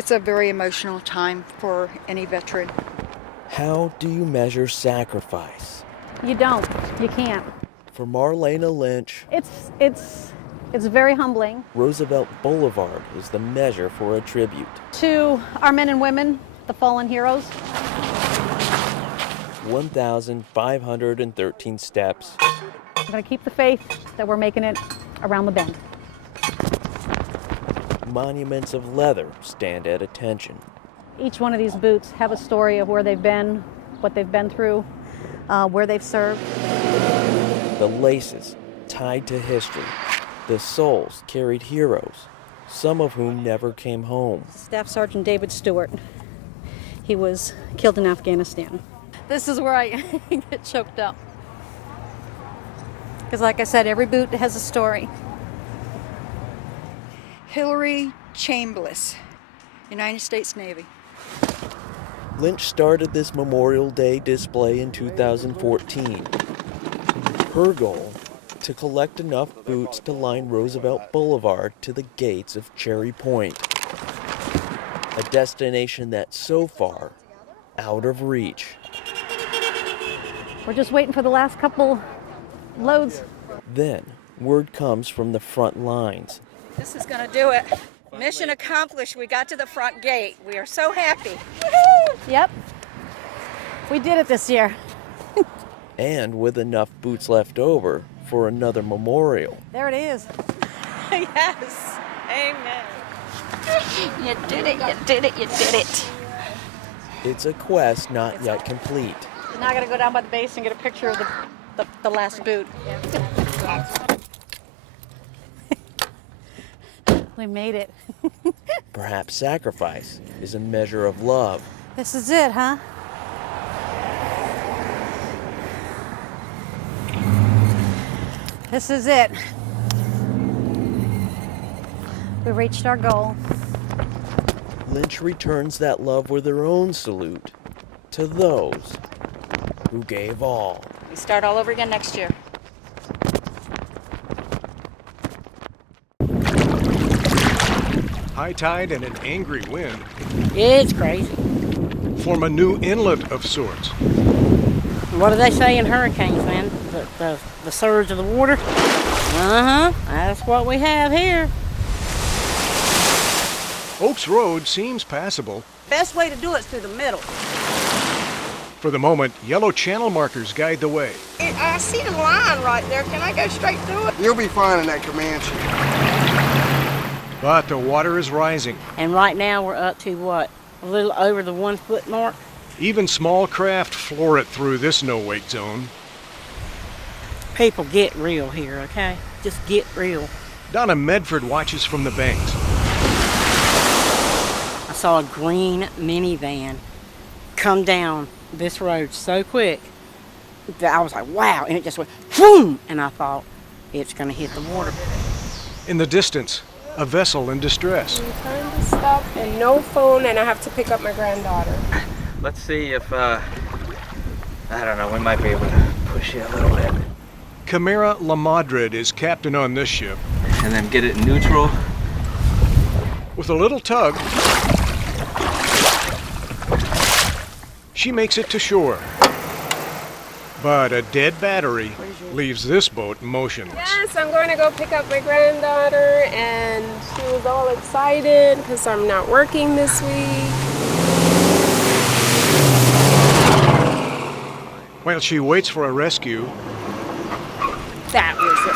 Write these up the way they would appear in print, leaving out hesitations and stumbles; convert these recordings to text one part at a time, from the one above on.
It's a very emotional time for any veteran. How do you measure sacrifice? You don't. You can't. For Marlena Lynch, It's very humbling. Roosevelt Boulevard is the measure for a tribute. To our men and women, the fallen heroes. 1,513 steps. I'm going to keep the faith that we're making it around the bend. Monuments of leather stand at attention. Each one of these boots have a story of where they've been, what they've been through, where they've served. The laces tied to history. The soles carried heroes, some of whom never came home. Staff Sergeant David Stewart. He was killed in Afghanistan. This is where I get choked up. Because like I said, every boot has a story. Hillary Chambliss, United States Navy. Lynch started this Memorial Day display in 2014. Her goal, to collect enough boots to line Roosevelt Boulevard to the gates of Cherry Point. A destination that's so far out of reach. We're just waiting for the last couple loads. Then, word comes from the front lines. This is going to do it. Mission accomplished. We got to the front gate. We are so happy. Yep. We did it this year. And with enough boots left over for another memorial. There it is. Yes. Amen. You did it. You did it. You did it. It's a quest not yet complete. Now I got to go down by the base and get a picture of the last boot. We made it. Perhaps sacrifice is a measure of love. This is it, huh? This is it. We reached our goal. Lynch returns that love with her own salute to those who gave all. We start all over again next year. High tide and an angry wind It's crazy. form a new inlet of sorts. What do they say in hurricanes, man? The surge of the water? That's what we have here. Oaks Road seems passable. Best way to do it is through the middle. For the moment, yellow channel markers guide the way. I see the line right there. Can I go straight through it? You'll be fine in that Comanche. But the water is rising. And right now we're up to what? A little over the 1 foot mark. Even small craft floor it through this no-wake zone. People get real here, okay? Just get real. Donna Medford watches from the banks. I saw a green minivan come down this road so quick that I was like, wow, and it just went boom, and I thought it's gonna hit the water. In the distance, a vessel in distress. Trying to stop and no phone, and I have to pick up my granddaughter. Let's see if, I don't know, we might be able to push you a little bit. Camara La Madrid is captain on this ship. And then get it in neutral. With a little tug, she makes it to shore. But a dead battery leaves this boat motionless. Yes, I'm going to go pick up my granddaughter, and she was all excited because I'm not working this week. While she waits for a rescue, That was it.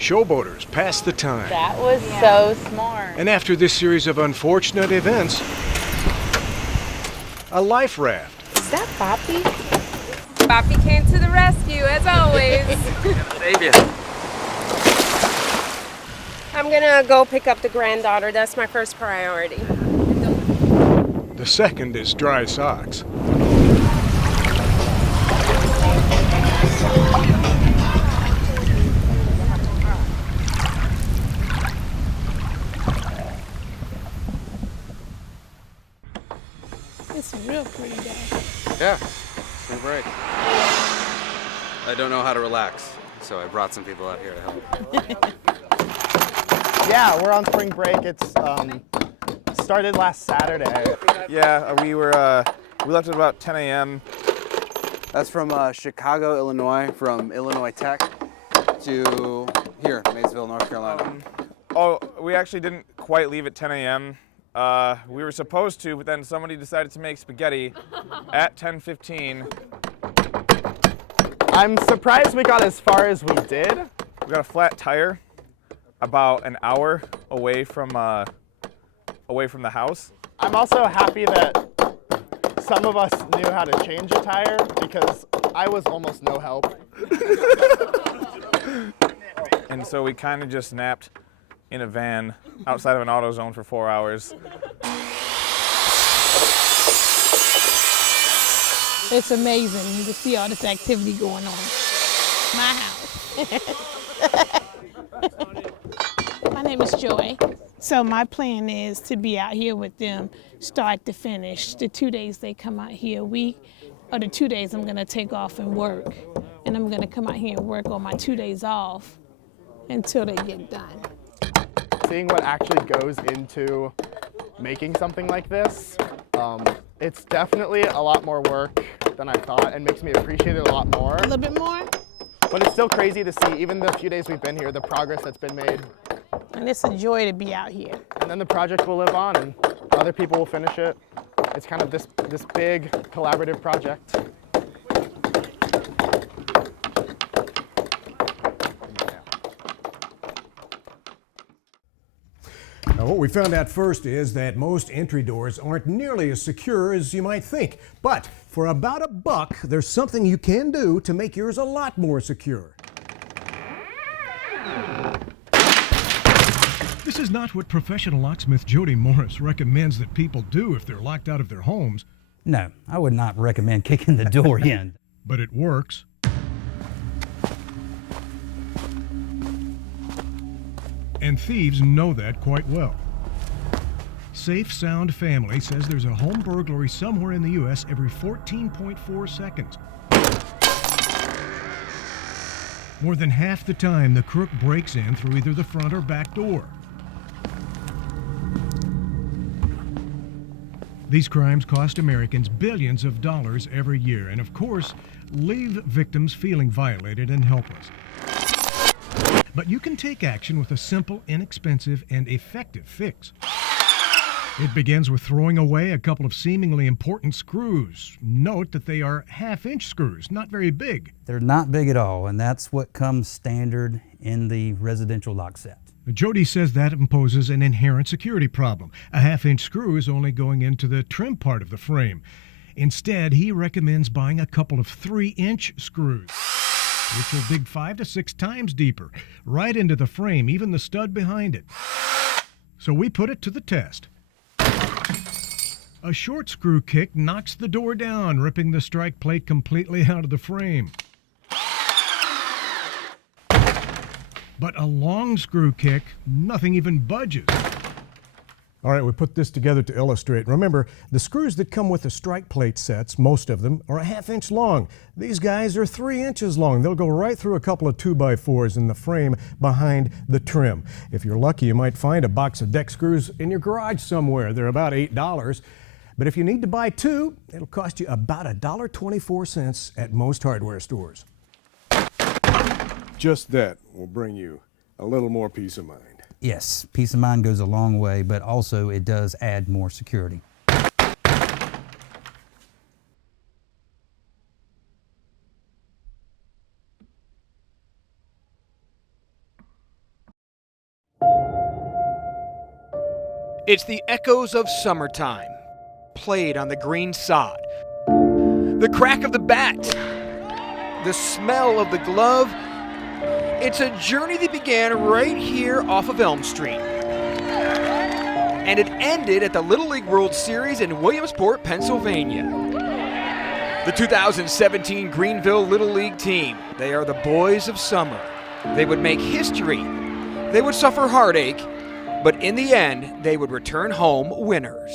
showboaters pass the time. That was so smart. And after this series of unfortunate events, a life raft. Is that Boppy? Boppy came to the rescue, as always. Save you. I'm gonna go pick up the granddaughter. That's my first priority. The second is dry socks. It's a real pretty day. Yeah, spring break. I don't know how to relax, so I brought some people out here to help. Yeah, we're on spring break. It's started last Saturday. Yeah, we left at about 10 a.m. That's from Chicago, Illinois, from Illinois Tech to here, Maysville, North Carolina. We actually didn't quite leave at 10 a.m. We were supposed to, but then somebody decided to make spaghetti at 10:15. I'm surprised we got as far as we did. We got a flat tire about an hour away from the house. I'm also happy that some of us knew how to change a tire because I was almost no help. And so we kind of just napped in a van outside of an AutoZone for 4 hours. It's amazing to see all this activity going on. My house. My name is Joy. So my plan is to be out here with them start to finish. The 2 days they come out here a week, or the 2 days I'm gonna take off and work. And I'm gonna come out here and work on my 2 days off until they get done. Seeing what actually goes into making something like this, it's definitely a lot more work than I thought and makes me appreciate it a lot more. A little bit more? But it's still crazy to see, even the few days we've been here, the progress that's been made. And it's a joy to be out here. And then the project will live on and other people will finish it. It's kind of this big collaborative project. Now, what we found out first is that most entry doors aren't nearly as secure as you might think. But for about $1, there's something you can do to make yours a lot more secure. This is not what professional locksmith Jody Morris recommends that people do if they're locked out of their homes. No, I would not recommend kicking the door in. But it works. And thieves know that quite well. Safe Sound Family says there's a home burglary somewhere in the U.S. every 14.4 seconds. More than half the time, the crook breaks in through either the front or back door. These crimes cost Americans billions of dollars every year, and of course, leave victims feeling violated and helpless. But you can take action with a simple, inexpensive, and effective fix. It begins with throwing away a couple of seemingly important screws. Note that they are half-inch screws, not very big. They're not big at all, and that's what comes standard in the residential lock set. Jody says that imposes an inherent security problem. A half-inch screw is only going into the trim part of the frame. Instead, he recommends buying a couple of 3-inch screws, which will dig 5 to 6 times deeper, right into the frame, even the stud behind it. So we put it to the test. A short screw kick knocks the door down, ripping the strike plate completely out of the frame. But a long screw kick, nothing even budges. All right, we put this together to illustrate. Remember, the screws that come with the strike plate sets, most of them, are a half-inch long. These guys are 3 inches long. They'll go right through a couple of 2x4s in the frame behind the trim. If you're lucky, you might find a box of deck screws in your garage somewhere. They're about $8. But if you need to buy 2, it'll cost you about $1.24 at most hardware stores. Just that will bring you a little more peace of mind. Yes, peace of mind goes a long way, but also it does add more security. It's the echoes of summertime, played on the green sod. The crack of the bat, the smell of the glove. It's a journey that began right here off of Elm Street. And it ended at the Little League World Series in Williamsport, Pennsylvania. The 2017 Greenville Little League team, they are the boys of summer. They would make history. They would suffer heartache, but in the end, they would return home winners.